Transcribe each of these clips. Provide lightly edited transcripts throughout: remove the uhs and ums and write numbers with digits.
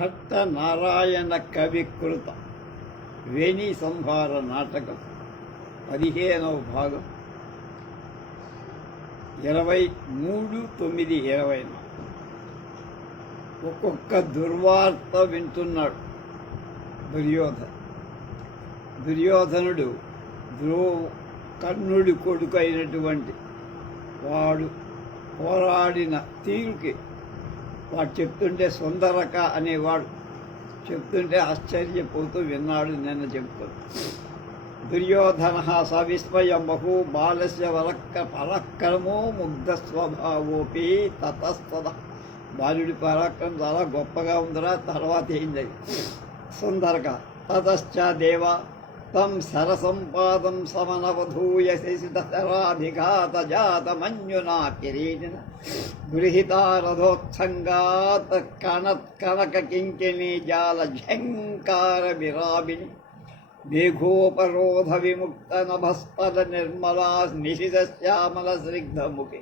భక్త నారాయణ కవికృత వేణి సంహార నాటకం 15వ భాగం 23/9/20. ఒక్కొక్క దుర్వార్త వింటున్నాడు దుర్యోధనుడు కర్ణుడి కొడుకు అయినటువంటి వాడు పోరాడిన తీరుకి వాడు చెప్తుంటే సుందరక అనేవాడు చెప్తుంటే ఆశ్చర్యపోతూ విన్నాడు. నిన్న చెప్తాడు. దుర్యోధన సవిస్మయం బహు బాలస్య పరాక్రమో ముగ్ధ స్వభావోపి తతస్తద. బాలుడి పరాక్రమం చాలా గొప్పగా ఉందిరా. తర్వాత ఏంది సుందరక తతశ్చ దేవ తం సరసంపాదం సమనవధూయ శశితరాధిఘాత జాత మంజునా కిరీటిన గృహీతారథోత్సంగాత్ కనక కింకిణీ జాల ఝంకార విరాబిని మేఘోపరోధ విముక్త నభస్పద నిర్మలా నిశితశ్యామల స్నిగ్ధముఖి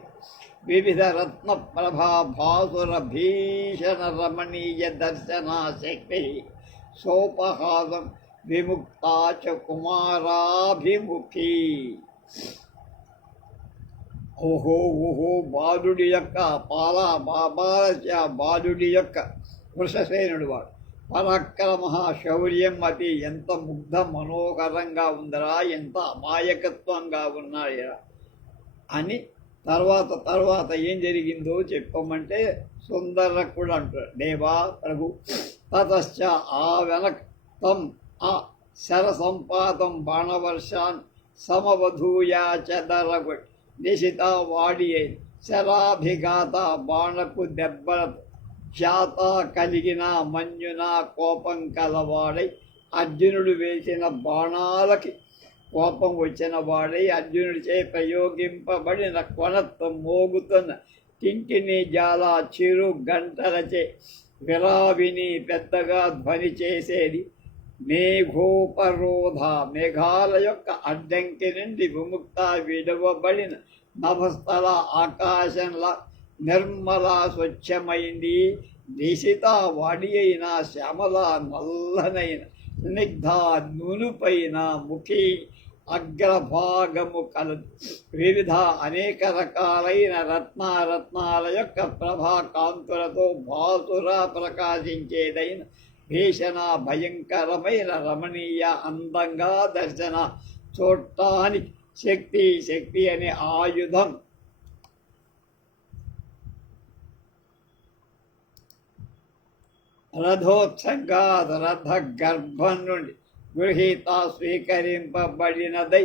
వివిధ రత్న ప్రభా భాసుర భీషణ రమణీయ దర్శనా శక్తి సోపహాసం విముక్తా చ కుమారాభిముఖి. ఓహో బాలుడి యొక్క బాలుడి యొక్క వృషసేనుడు వాడు పరాక్రమ శౌర్యం అది ఎంత ముగ్ధ మనోహరంగా ఉందరా, ఎంత అమాయకత్వంగా ఉన్నాయా అని తర్వాత ఏం జరిగిందో చెప్పమంటే సుందరకుడు అంటాడు. దేవా ప్రభు తతశ్చ ఆ వెనక తం ఆ శరసంపాతం బాణవర్షాన్ సమవధూయా చదరగు నిశిత వాడి శరాభిఘాత బాణపు దెబ్బల జాత కలిగిన మంజున కోపం కలవాడై అర్జునుడు వేసిన బాణాలకి కోపం వచ్చిన వాడై అర్జునుడిచే ప్రయోగింపబడిన కొనత్త మోగుతున్న కింకిణి జాల చిరు గంటలచే విరావిని పెద్దగా ధ్వని చేసేది మేఘోపరోధ మేఘాల యొక్క అడ్డంకి నుండి విముక్త విడవబడిన నభస్థల ఆకాశంలా నిర్మల స్వచ్ఛమైంది. నిశిత వాడి అయిన శ్యామల నల్లనైన స్నిగ్ధ నునుపైన ముఖి అగ్రభాగము కలదు. వివిధ అనేక రకాలైన రత్నాల యొక్క ప్రభా కాంతులతో భాసుర ప్రకాశించేదైన భీషణ భయంకరమైన రమణీయ అందంగా దర్శన చూడటానికి శక్తి అనే ఆయుధం రథోత్సంగా రథ గర్భం నుండి గృహీత స్వీకరింపబడినదై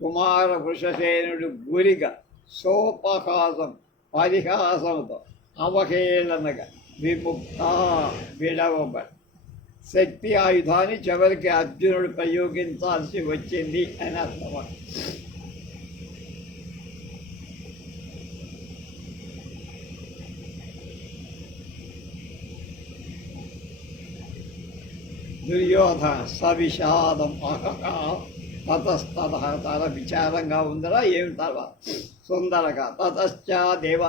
కుమార వృషసేనుడు గురిగా సోపహాసం పరిహాసంతో అవహేళనగా విముక్త విడవబడి శక్తి ఆయుధాన్ని చివరికి అర్జునుడు ప్రయోగించాల్సి వచ్చింది అని అర్థం. దుర్యోధన సవిషాదం తతస్తత చాలా విచారంగా ఉందరా ఏమి తర్వాత సుందరక తతశ్చ దేవ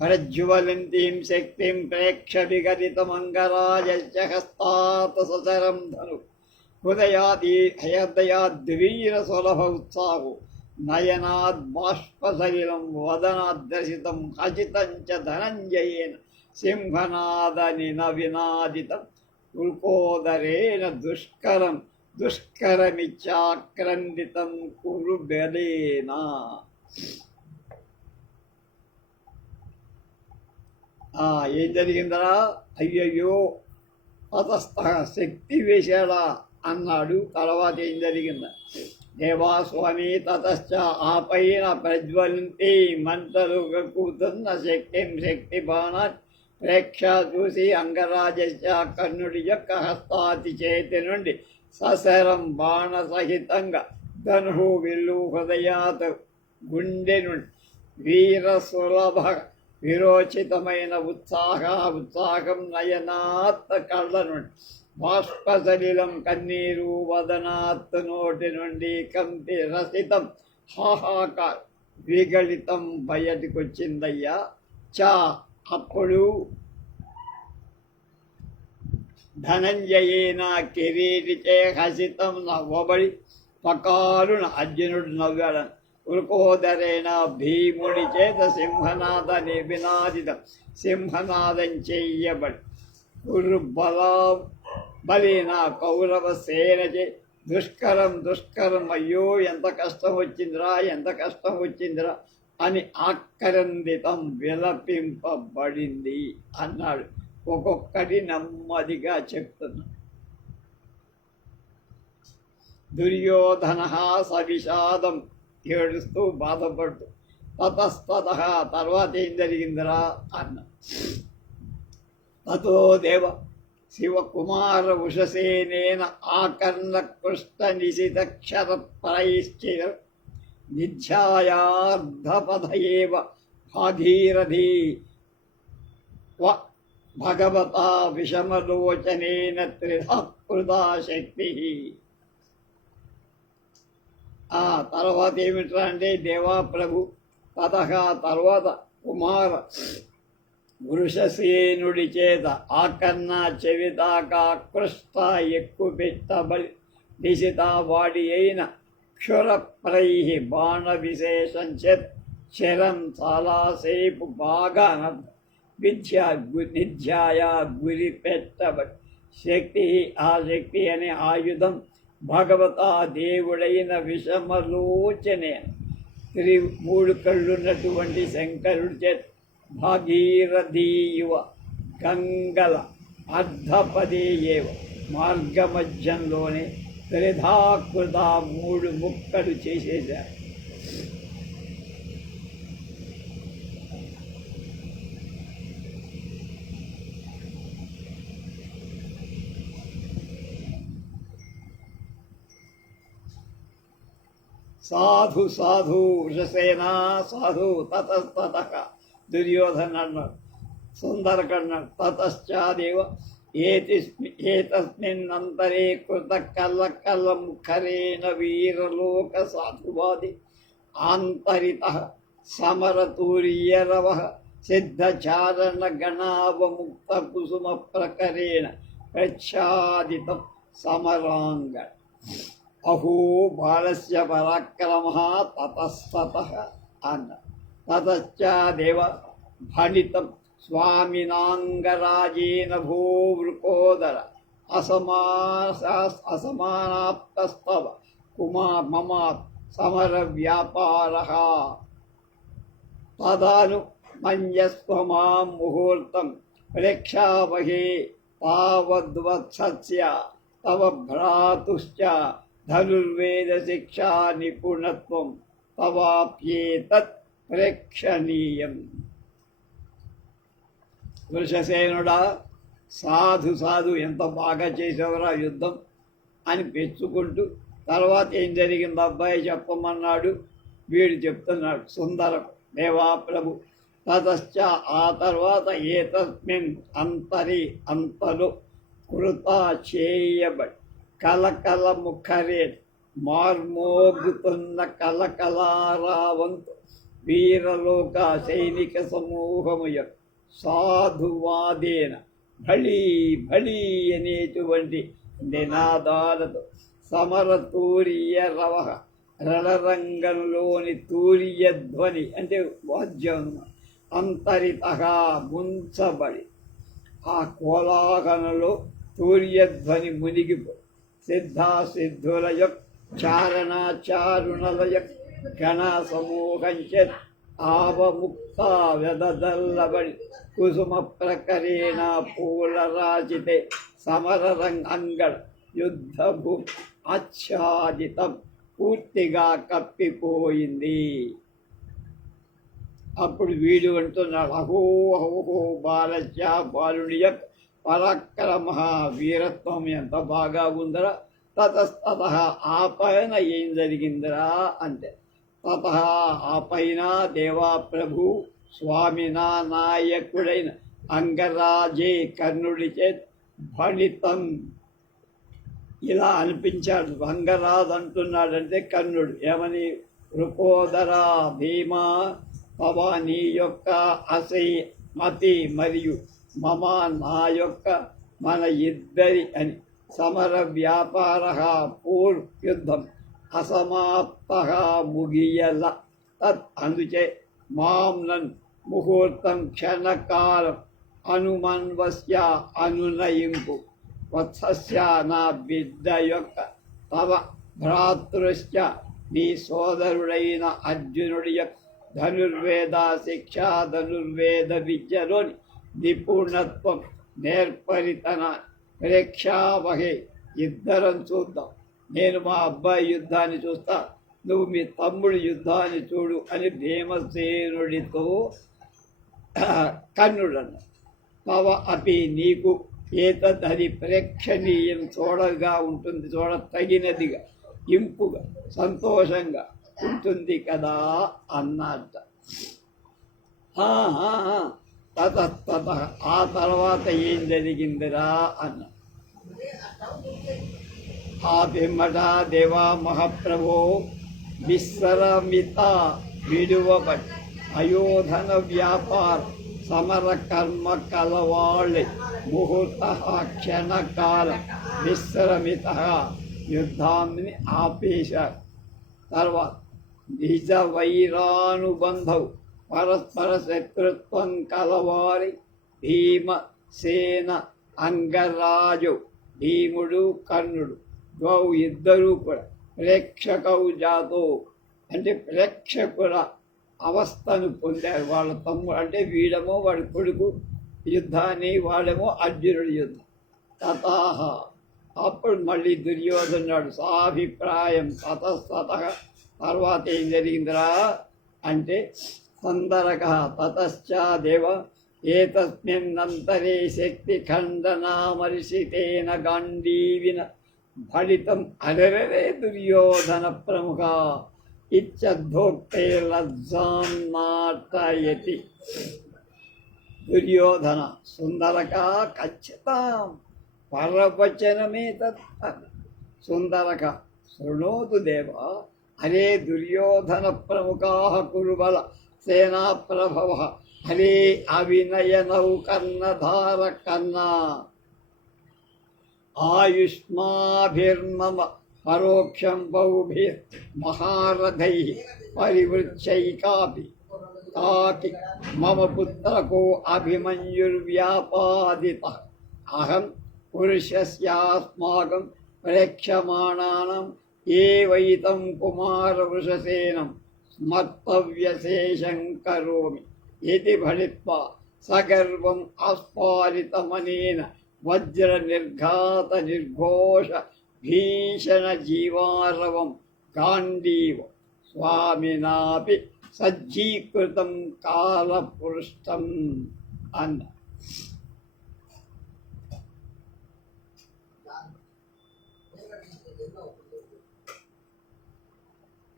ప్రజ్వలంతీం శక్తిం ప్రేక్ష విగలితమంగరాజస్య హస్తాత్ సచరం ధను హృదయాద్వీర సులభ ఉత్సాహో నయనాద్ బాష్పసలిలం వదనాద్దర్శితం హసితం చ ధనంజయేన సింహనాద వినాదితం ఉల్కోదరేణ దుష్కరమిచ్చాక్రందితం కురు బలేనా. ఏం జరిగిందరా? అయ్యయ్యో తతస్థ శక్తి వేశాడా అన్నాడు. తర్వాత ఏం జరిగిందా? దేవాస్వామి తతశ్చ ఆ పైన ప్రజ్వలింతి మంటలుగా కూతున్న శక్తి బాణాన్ని ప్రేక్ష చూసి అంగరాజస్య కర్ణుడి యొక్క హస్తాతి చేతి నుండి సశరం బాణ సహితంగా ధను విల్లు హృదయాత్ గుండె నుండి వీర సులభ విరోచితమైన ఉత్సాహం నయనాత్ కళ్ళ నుండి బాష్పసలిలం కన్నీరు వదనాత్ నోటి నుండి కంటి రసితం హాహాకార్ విగళితం బయటికొచ్చిందయ్యా. చా అప్పుడు ధనంజయేన కిరీటిచే హసితం నవ్వబడి పకారున అర్జునుడు నవ్వాడను. వృకోదరేణ భీముడి చేత సింహనాద వినాదిత సింహనాదం చెయ్యబడి బలిన కౌరవ సేనచే దుష్కరం అయ్యో ఎంత కష్టం వచ్చిందిరా అని ఆక్రందితం విలపింపబడింది అన్నాడు. ఒక్కొక్కటి నెమ్మదిగా చెప్తున్నా. దుర్యోధన సవిషాదం ఏడుస్తూ బాధపడుతూ తతస్తత తర్వాత ఏం జరిగిందిరా అన్న. తతో దేవ శివకుమార ఉషసేనేన ఆకర్ణ కృష్ణ నిశిత క్షరపరైశ్చిర నిధ్యాయార్ధపథయేవ భాగీరథీ భగవతా విషమలోచనేన త్రిధా కృతా శక్తి. ఆ తర్వాత ఏమిట్రా అంటే దేవా ప్రభు తతః తర్వాత కుమార వృషసేనుడి చేత ఆకర్ణ చెవిదాకా కృష్ణ ఎక్కువ పెట్టబడి దిశిత వాడి అయిన క్షురప్రై బాణ విశేషం చేత శరం చాలాసేపు బాగా నిధ్యాయ గురి పెట్టబడి శక్తి ఆ శక్తి అనే ఆయుధం భగవతా దేవుడైన విషమలోచనే మూడు కళ్ళున్నటువంటి శంకరుడి చేత భాగీరథీయువ గంగల అర్ధపదేయేవ మార్గమధ్యంలోనే త్రిధాకృత మూడు ముక్కలు చేసేశారు. సాధు సాధు వృషసేనా సాధు తతస్తత దుర్యోధన అన్నాడు. సుందరకన్నాడు తతశ్చాదేవ ఏతస్మిన్నంతరే కృత కల్ల ముఖరేణ వీరలోక సాధువాది ఆంతరిత సమరతూర్యరవ సిద్ధచారణ గణావముక్త కుసుమ ప్రకరేణ ప్రచ్ఛాదితం సమరాంగ. అహో బాలస్య పరాక్రమః తతస్తతః అన్న. తతశ్చాదేవ భణితం స్వామినాంగరాజేన భో వృకోదర అసమానాప్తస్తవ మమ సమర వ్యాపారః తదాను మన్యస్వమాం ముహూర్తం ప్రేక్షామహే తావద్వత్సస్య తవ భ్రాతుశ్చ ధనుర్వేద శిక్షా నిపుణత్వం తవాప్యేతత్ ప్రేక్షణీయం. వృషసేనుడా సాధు సాధు ఎంత బాగా చేసేవరా యుద్ధం అని మెచ్చుకుంటూ తర్వాత ఏం జరిగింది అబ్బాయి చెప్పమన్నాడు. వీడు చెప్తున్నాడు సుందరం దేవా ప్రభు తతశ్చ ఆ తర్వాత ఏతస్మిన్ అంతలో కృత చేయబడి కలకల ముఖరే మార్మోగుతున్న కలకలారావంతు వీరలోక సైనిక సమూహముయ సాధువాదేన భళీ భళీ అనేటువంటి నినాదాలతో సమర తూర్య రవ రణరంగంలోని తూర్య ధ్వని అంటే వాద్యం అంతరితగా ముంచబడి ఆ కోలాహలంలో తూర్యధ్వని మునిగిపో సిద్ధాసిద్ధుల యొక్క చారణాచారుణల యొక్క గణ సమూహంచ ఆవముక్త వెదదల్లబడి కుసుమ ప్రకరేణ పూలరాజితే సమరరంగంగళ యుద్ధభూ ఆచ్ఛాదితం పూర్తిగా కప్పిపోయింది. అప్పుడు వీడు అంటున్నాడు అహో అహోహో బాలస్య బాలుడి యొక్క పరాక్రమ వీరత్వం ఎంత బాగా ఉందరా. తతస్తత ఆ పైన ఏం జరిగిందిరా అంటే తత ఆ పైన దేవా ప్రభు స్వామినా నాయకుడైన అంగరాజే కర్ణుడి చేత భణితం ఇలా అనిపించాడు. అంగరాజు అంటున్నాడంటే కర్ణుడు ఏమని వృకోదరా భీమా తవ నీ యొక్క మతి మరియు మమ నా యొక్క మన ఇద్దరి అని సమర వ్యాపార పూర్యుద్ధం అసమాప్త ముగియల తత్ అందుచే మాంనన్ ముహూర్తం క్షణకాలం అనుమన్వస్య అనునయింపు వత్సస్య నా బిడ్డ యొక్క తవ భ్రాతృశ్చ నీ సోదరుడైన అర్జునుడి యొక్క ధనుర్వేద శిక్ష ధనుర్వేద విద్యలోని నిపుణత్వం నేర్పరితన ప్రేక్షావహే ఇద్దరం చూద్దాం. నేను మా అబ్బాయి యుద్ధాన్ని చూస్తా, నువ్వు మీ తమ్ముడి యుద్ధాన్ని చూడు అని భీమసేనుడితో కర్ణుడన్న. తవ అపి నీకు ఏతదది ప్రేక్షణీయం చూడగా ఉంటుంది, చూడ తగినదిగా ఇంపుగా సంతోషంగా ఉంటుంది కదా అన్నట్ట. తత ఆ తర్వాత ఏం జరిగిందిరా అన్న. ఆ పిమ్మట దేవా మహాప్రభో విశ్రమిత విడువబడి అయోధన వ్యాపార సమర కర్మ కలవాళ్ళే ముహూర్త క్షణకాల విశ్రమిత యుద్ధాన్ని ఆపేశారు. తర్వాత నిజ వైరానుబంధవు పరస్పర శత్రుత్వం కలవారి భీమసేన అంగరాజు భీముడు కర్ణుడు ద్వౌ ఇద్దరూ కూడా ప్రేక్షకౌ జాతో అంటే ప్రేక్షకుల అవస్థను పొందారు. వాళ్ళ తమ్ముడు అంటే వీడేమో వాడి కొడుకు యుద్ధాన్ని, వాడేమో అర్జునుడి యుద్ధం. తథాహ అప్పుడు మళ్ళీ దుర్యోధనుడు సాభిప్రాయం తతస్తత తర్వాత ఏం జరిగిందిరా అంటే సందరక తతశ్చ దేవ ఏతస్మిన్నంతరే శక్తి ఖండనామర్షితేన గాంధీవిన ఫలితం అరరే దుర్యోధన ప్రముఖ ఇచ్చద్ధోక్తే లజ్జాం నాటయతి. దుర్యోధన సుందరక ఖచ్చితం పరవచనమే తత్ సుందరక శృణోతు దేవ హరే దుర్యోధన ప్రముఖా కురుబల సేనా ప్రభవ హరే అవినయనౌ కర్ణధార కర్ణా ఆయుష్మాభిర్మమ పరోక్షం బహుభిర్ మహారథై పరివృచ్చైకాపి తాకి మమ పుత్రకో అభిమన్యుర్వ్యాపాదిత అహం పురుషస్యాస్మాకం ప్రేక్షమాణానం ఏవైతం కుమారవృషసేనం స్మర్తవ్యశేషం కరోమి ఇది ఫలిత్వా సగర్వం ఆస్ఫారితమనేన వజ్ర నిర్ఘాత నిర్ఘోష భీషణ జీవారవం గాంధీవ స్వామినాపి సజ్జీకృతం కాలపురుష్టం అన్న.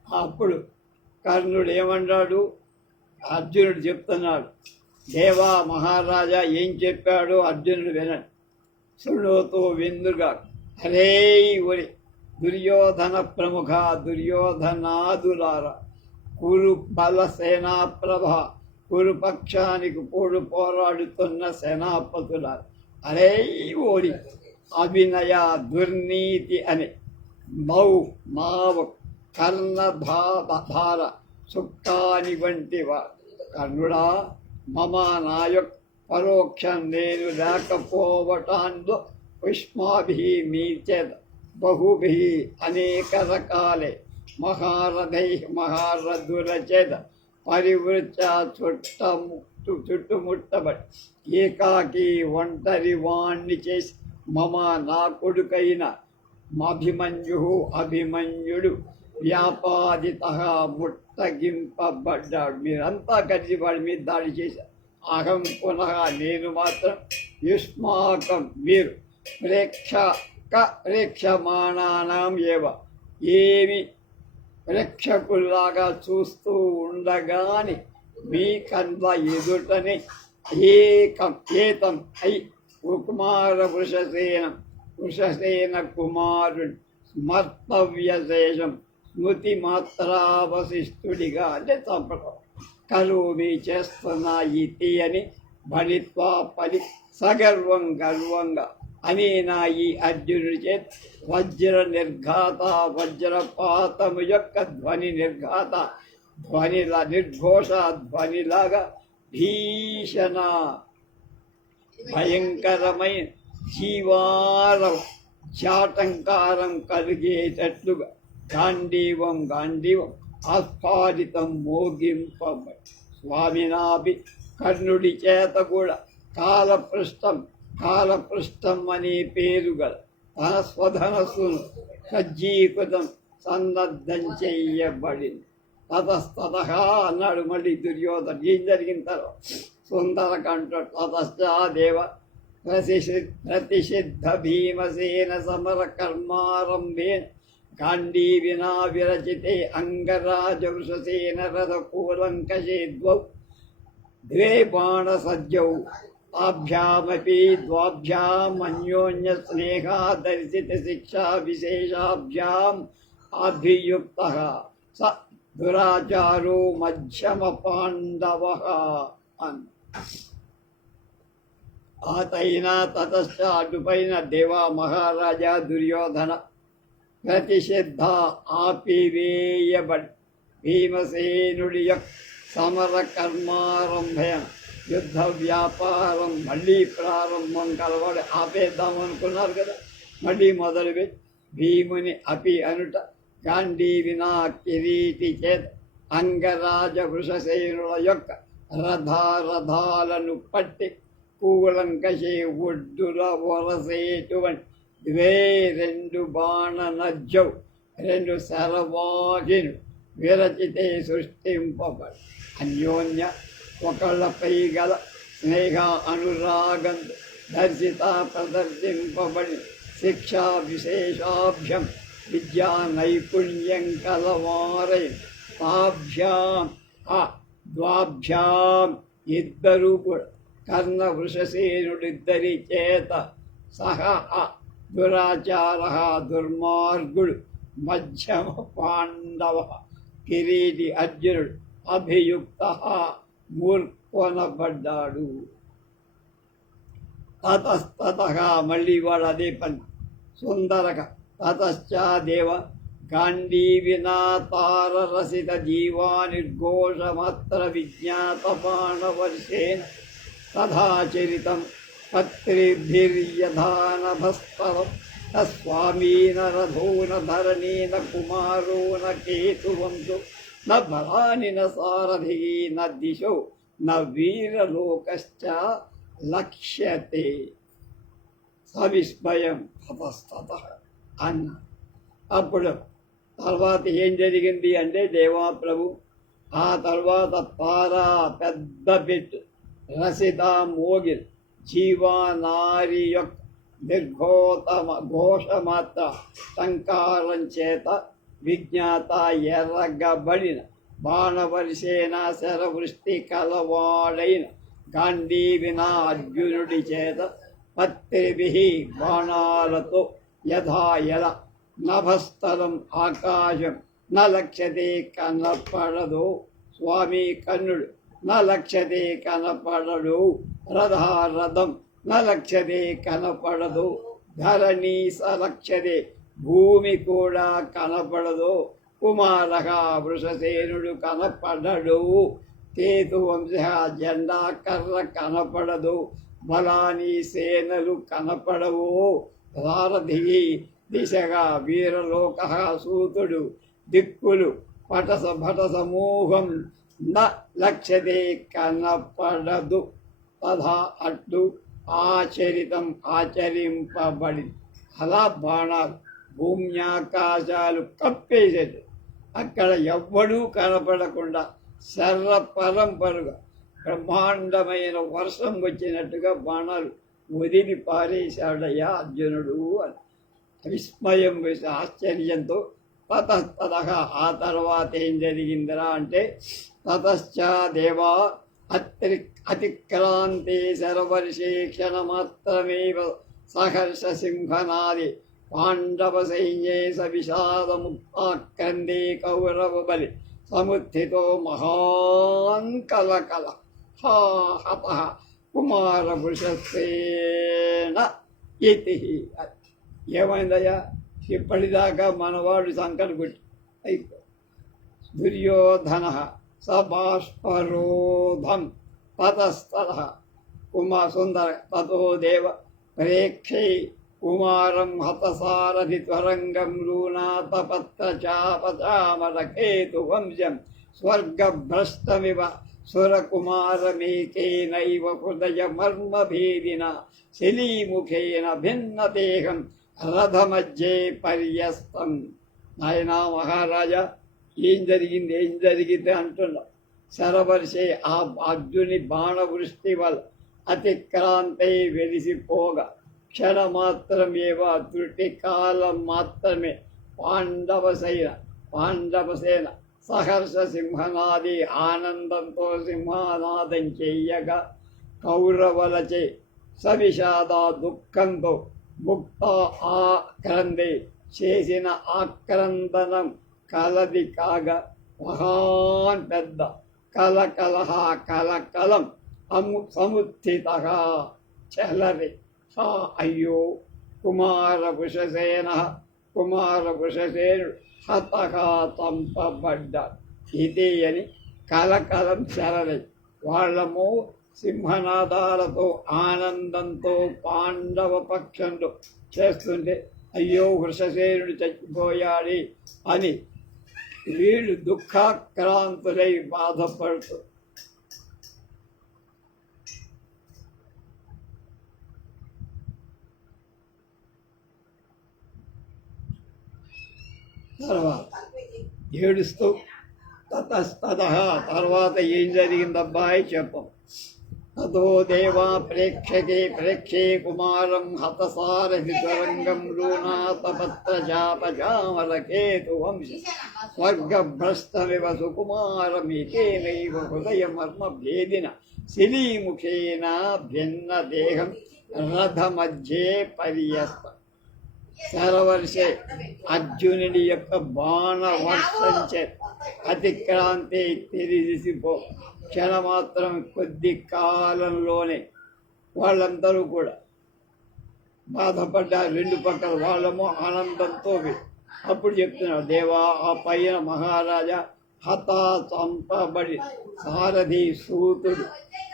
అప్పుడు కర్ణుడు ఏమన్నాడు, అర్జునుడు చెప్తున్నాడు, దేవా మహారాజా ఏం చెప్పాడో అర్జునుడు వినండి. శృణోతో విందుగా హరే ఒరి దుర్యోధన ప్రముఖ దుర్యోధనాదులారా కురు బల సేనాప్రభ కురుపక్షానికి పోరాడుతున్న సేనాపతులారా హరే ఓరి అభినయ దుర్నీతి అని మౌ మావ కర్ణధార సుక్కాని వంటివా కర్ణుడా మమ నాయక్ పరోక్షం నేను లేకపోవటాందో పుష్మాభి మీ చేత బహుభి అనేక రకాలే మహారథై మహారథుల చేత పరివృత్త చుట్టుముట్టబడి ఏకాకి ఒంటరి వాణ్ణి చేసి మమ నా కొడుకైన అభిమన్యుడు వ్యాపాదిత ముట్టగింపబడ్డాడు. మీరంతా కలిసి వాడి మీద దాడి చేశారు. అహం పునః నేను మాత్రం యుష్మాకం మీరు ప్రేక్షమాణానాం ఏవ ఏమి ప్రేక్షకుల్లాగా చూస్తూ ఉండగాని మీ కన్వ ఎదుటనే ఏతం అయి కుమార వృషసేన కుమారుడు స్మర్తవ్యశేషం స్మృతి మాత్రావశిష్ఠుడిగా అంటే చంపడం కరోమి చేస్తున్నా ఇతి అని భణిత్వా పలి సగర్వం గర్వంగా అనేనా ఈ అర్జునుడి చేత వజ్ర నిర్ఘాత వజ్రపాతము యొక్క ధ్వని నిర్ఘాత ధ్వనిలా నిర్ఘోష ధ్వనిలాగా భీషణ భయంకరమైన జీవారం చాటంకారం కలిగేటట్లుగా గాంధీవం ఆస్ఫాదితం మోగింపబడి స్వామినాభి కర్ణుడి చేత కూడా కాలపృష్టం అనే పేరు గల తన స్వధనస్సును సజ్జీకృతం సన్నద్ధం చెయ్యబడింది. తతస్తత అన్నాడు మళ్ళీ దుర్యోధన. ఏం జరిగిన తర్వాత సుందరకంఠ తతశ్చాదేవ ప్రతిషిద్ధ భీమసేన సమర కర్మారంభేన గాంధీవినా విరచితే అంగరాజ వృషసేన రథకూలంకషే ద్వే బాణసజ్జౌ తాభ్యామపి ద్వాభ్యాం అన్యోన్య స్నేహాదర్శిత శిక్షా విశేషాభ్యాం అభియుక్తః స దురాచారో మధ్యమ పాండవః అన్. ఆతైన తతశ్చ అటుపైన దేవా మహారాజా దుర్యోధన ప్రతిషిద్ధ ఆపివేయబడి భీమసేనుడి యొక్క సమర కర్మారంభం యుద్ధ వ్యాపారం మళ్ళీ ప్రారంభం కలవాడు ఆపేద్దాం అనుకున్నారు కదా, మళ్ళీ మొదలుపెట్టి భీముని అపి అనుట గాంధీవినా కిరీటి చేత అంగరాజ వృషసేనుల యొక్క రథాలను పట్టి కూలంకషే ఒడ్డుల వరసేటువంటి రెండు బాణనజ్జౌ రెండు శరవాహిను విరచితే సృష్టింపబడి అన్యోన్య ఒకళ్ళపై గల స్నేహ అనురాగం దర్శిత ప్రదర్శింపబడి శిక్షా విశేషాభ్యం విద్యా నైపుణ్యం కలవారై తాభ్యాం ద్వాభ్యాం ఇద్దరు కూడా కర్ణ వృషసేనుడిద్దరి చేత సహ దురాచార దుర్మార్గుడు మధ్యమ పాండవ కిరీటి అర్జునుడు అభియుక్త మూర్ఖనబడ్డాడు. తతస్తత మళ్ళీ వాడు అదే పని సుందరక తతశ్చాదేవ గాంధీవినా తారరసిత జీవానిర్ఘోషమత్ర విజ్ఞాతపాణవర్షేణ తథాచరితం పత్రిభిర్యధానభస్తరం స్వామీన రథోన ధరణీన కుమారోన కేతువంతు న బలాని న సారథి న దిశో న వీరలోకశ్చ లక్ష్యతే సవిస్మయం తతస్తత అన్న. అప్పుడు తర్వాత ఏం జరిగింది అంటే దేవా ప్రభు ఆ తర్వాత తారా పెద్ద బిట్ రసిత మోగిల్ జీవానారి యొక్క నిర్ఘోతమ ఘోషమాత్ర సంకారం చేత విజ్ఞాత ఎర్రగబడిన బాణవర్షేన శరవృష్టి కలవాడైన గాంధీవినా అర్జునుడి చేత పత్రిభి బాణాలతో యథాయల నభస్థలం ఆకాశం న లక్ష్యతే కనపడదు. స్వామి కర్ణుడు న లక్ష్యతే కనపడడు. రథం న లక్ష్యతే కనపడదు. ధరణి సలక్ష్యతే భూమి కూడా కనపడదు. కుమారః వృషసేనుడు కనపడడు. కేతువంశ జెండా కర్ర కనపడదు. బలాని సేనలు కనపడవు. సారథి దిశగా వీరలోక సూతుడు దిక్కులు పటస భట సమూహం న లక్ష్యతే కనపడదు. తథా అట్లు ఆచరితం ఆచరింపబడి అలా బాణాలు భూమ్యాకాశాలు కప్పేసేది. అక్కడ ఎవ్వడూ కనపడకుండా శర్ర పరంపరగా బ్రహ్మాండమైన వర్షం వచ్చినట్టుగా బాణాలు వదిలి పారేశాడయ్యా అర్జునుడు అని విస్మయం వేసి ఆశ్చర్యంతో తతస్తత ఆ తర్వాత ఏం జరిగిందిరా అంటే తతశ్చ దేవా అతిక్రాంతే శరవర్షే క్షణమాత్రమేవ సహర్ష సింహనాది పాండవ సైన్యే సవిషాదముక్తాక్రందే కౌరవ బలి సముత్థితో మహాన్ కలకల హత కుమారవృషసేన ఇది ఏమైందయ్యా, ఇప్పటిదాకా మనవాడు సంకట కొట్టి అయిపో. దుర్యోధన సబాష్పరోధం తతస్తత సుందర తతో దేవ ప్రేక్షై కుమారం హతసారథి త్వరంగం లూనాతపత్రచాపచామరకేతు వంశం స్వర్గభ్రష్టమివ సురకుమారమేకేనైవ హృదయమర్మభేదిన శలీముఖేన భిన్నదేహం రథమధ్యే పర్యస్తం. నాయనా మహారాజా, ఏం జరిగింది అంటున్నా. శరవర్షే ఆ అర్జుని బాణవృష్టి వల్ల అతిక్రాంతై వెలిసిపోగా క్షణమాత్రమేవ త్రుటి కాలం మాత్రమే పాండవసేన సహర్ష సింహనాది ఆనందంతో సింహనాదం చెయ్యగా కౌరవలచే సవిషాద దుఃఖంతో ముక్త ఆక్రందే చేసిన ఆక్రందనం కలది కాగా మహాన్ పెద్ద కలకలం సముత్థిత చలరి. అయ్యో కుమారవృషసేనుడు హతగా చంపబడ్డాడు. ఇదే అని కలకలం చలరి. వాళ్ళము సింహనాదాలతో ఆనందంతో పాండవ పక్షంలో చేస్తుంటే అయ్యో వృషసేనుడు చచ్చిపోయాడు అని వీళ్ళు దుఃఖాక్రాంతులై బాధపడుతూ తర్వాత ఏడుస్తూ తతస్తత తర్వాత ఏం జరిగిందబ్బాయి చెప్పం. తతో దేవా ప్రేక్షే కుమారం హతసారథి త్వరంగం లూనాతపత్రచాపచామరకేతు వంశ స్వర్గభ్రష్టమివ సుకుమారమేకేనైవ హృదయమర్మభేదిన శిలీముఖేన భిన్నదేహం రథమధ్యే పర్యస్తం. శరవర్షే అర్జునుడి యొక్క బాణవర్షంచే అతిక్రాంతి తెలిసిపో క్షణమాత్రం కొద్ది కాలంలోనే వాళ్ళందరూ కూడా బాధపడ్డారు. రెండు పక్కల వాళ్ళము ఆనందంతో అప్పుడు చెప్తున్నారు, దేవా ఆ పైన మహారాజా చంపబడి సారథి సూతుడు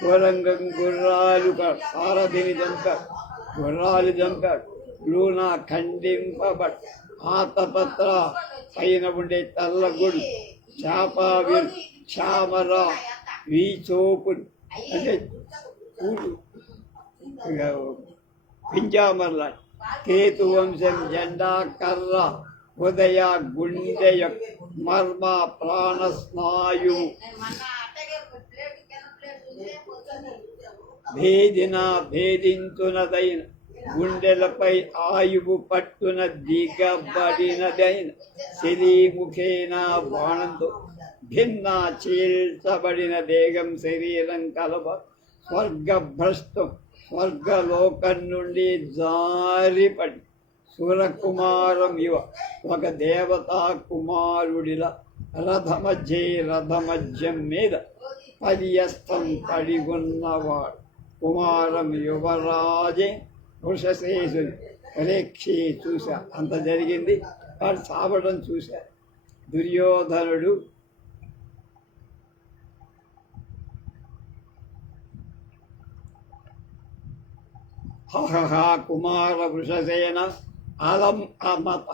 ఘోరంగం గుర్రాలు సారథిని చంపాడు, గుర్రాలు చంపాడు. లూనా ఖండింపబడి ఆతపత్ర పైన ఉండే తెల్లగుడు చామర వీచోపుడు అంటే పింజామర్ల కేతు వంశం జెండా కర్ర ఉదయ గుండె మర్మ ప్రాణస్నాయు భేదించునదైన గుండెలపై ఆయువు పట్టున దిగబడినదైన శరీముఖేన బాణంతో భిన్న చీల్చబడిన దేహం శరీరం కలవ స్వర్గభ్రష్టం స్వర్గలోకం నుండి జారిపడి సురకుమారం ఇవ ఒక దేవతా కుమారుడిలా రథమధ్యం మీద పర్యస్తం పడి ఉన్నవాడు. కుమారం యువరాజే వృషశేషుని పరీక్షి చూశా. అంత జరిగింది. వాడు చావడం చూశారు. దుర్యోధనుడు కుమార వృషసేన అలం అమత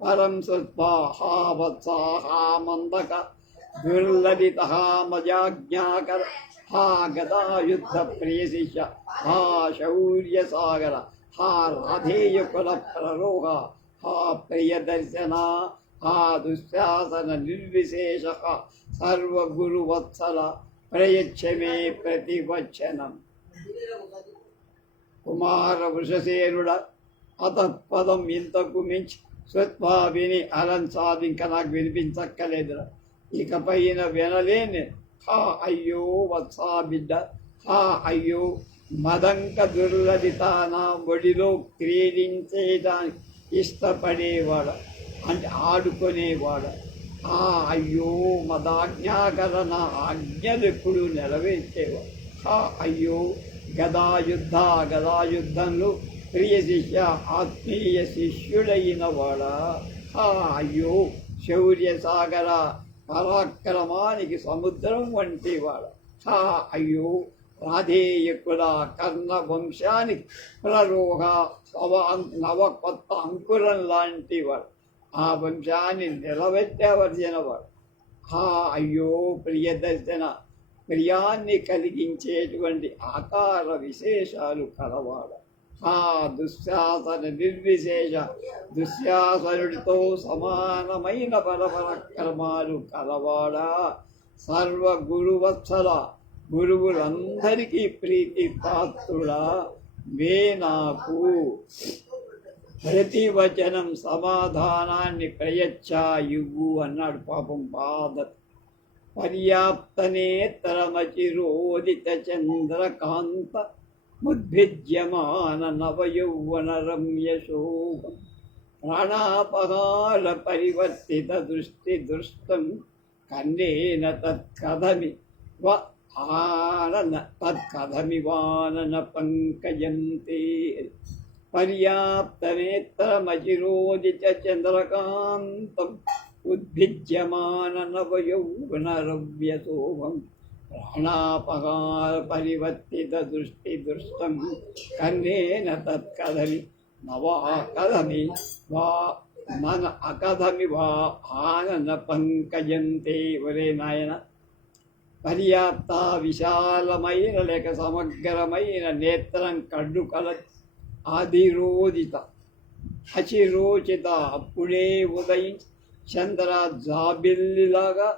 పరం స్వాహావత్సాహామందక దుర్లలిత మజాజ్ఞాకర గదాయుద్ధ ప్రియశిష్య శౌర్యసాగర రాధేయకుల ప్రరోహ ప్రియదర్శన దుశ్శాసన నిర్విశేష సర్వగురువత్సల ప్రయచ్చమే ప్రతివచనం. కుమార వృషసేనుడ అతపదం ఇంతకు మించి స్వత్వావిని అలంసాది ఇంకా నాకు వినిపించక్కలేదురా. ఇకపైన వినలేని అయ్యో వత్సా బిడ్డ, అయ్యో మదంక దుర్లలితాన ఒడిలో క్రీడించేదానికి ఇష్టపడేవాడు అంటే ఆడుకునేవాడు. అయ్యో మదాజ్ఞాకరణ ఆజ్ఞలెప్పుడు నెరవేర్చేవాడు. అయ్యో గదాయుద్ధంలో ప్రియ శిష్య ఆత్మీయ శిష్యుడైన వాడా, అయ్యో శౌర్య సాగర పరాక్రమానికి సముద్రం వంటి వాడ, అయ్యో రాధేయకుల కర్ణ వంశానికి ప్రరోహ నవ కొత్త అంకురం లాంటి వాడు, ఆ వంశాన్ని నిలబెట్టవలసిన వాడు. అయ్యో ప్రియదర్శన ప్రియాన్ని కలిగించేటువంటి ఆకార విశేషాలు కలవాడ, దుశ్శాసన నిర్విశేష దుశ్శాసనుడితో సమానమైన బలపరాక్రమాలు కలవాడా, సర్వ గురువత్సల గురువులందరికీ ప్రీతి పాత్రుడా, వే నాకు ప్రతివచనం సమాధానాన్ని ప్రయచ్ఛాయువు అన్నాడు. పాపం బాధ. పర్యాప్తనేతరమచిరోదిత చంద్రకాంత ముద్భిజ్యమాన నవయౌవన రమ్యశోభం ప్రాణాపహార పరివర్తిత దృష్టి దృష్టం కన్నేన తత్కథమి తత్కథమివానన పంకజంతే. పర్యాప్తనేత్రమచిరోదిత చంద్రకాంతం ఉద్భిజ్యమాన నవయౌవనరవ్యశోభం ప్రాణాపహార పరివర్తిత దృష్టి దృష్టం కన్నేన తత్కథమి నవాకథమి వా మన అకథమి వా ఆనన పంకజంతే. ఒరే నాయన, పర్యాప్త విశాలమైన లేక సమగ్రమైన నేత్రం కడ్డు కల ఆదిరోదిత అచిరోచిత అప్పుడే ఉదయించి చంద్ర జాబిల్లిలాగా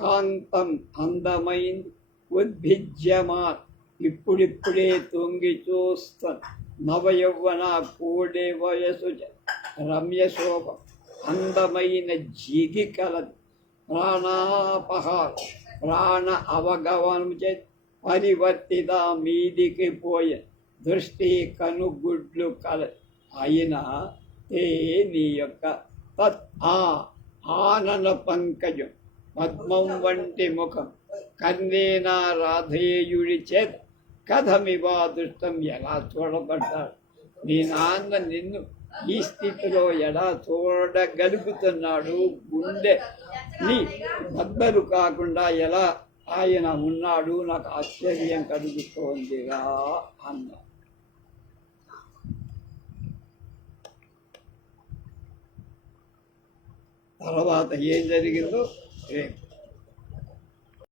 కాంతం అందమైంది. ఉద్భిజ్యమాన్ ఇప్పుడిప్పుడే తొంగి చూస్తాను నవయౌవన కోడే వయసు రమ్యశోభ అందమైన జిగి కలది. ప్రాణాపహార ప్రాణ అవగమనం చే పరివర్తిత మీదికి పోయే దృష్టి కనుగుడ్లు కల అయిన నీ యొక్క తత్ ఆనన పంకజం పద్మం వంటి ముఖం కన్నేన రాధేయుడి చేత కథమివా దృష్టం ఎలా చూడబడ్డాడు. నీ నాన్న నిన్ను ఈ స్థితిలో ఎలా చూడగలుగుతున్నాడు, గుండె నీ బద్దలు కాకుండా ఎలా ఆయన ఉన్నాడు, నాకు ఆశ్చర్యం కలుగుతోందిరా అన్న. తర్వాత ఏం జరిగిందో రేపు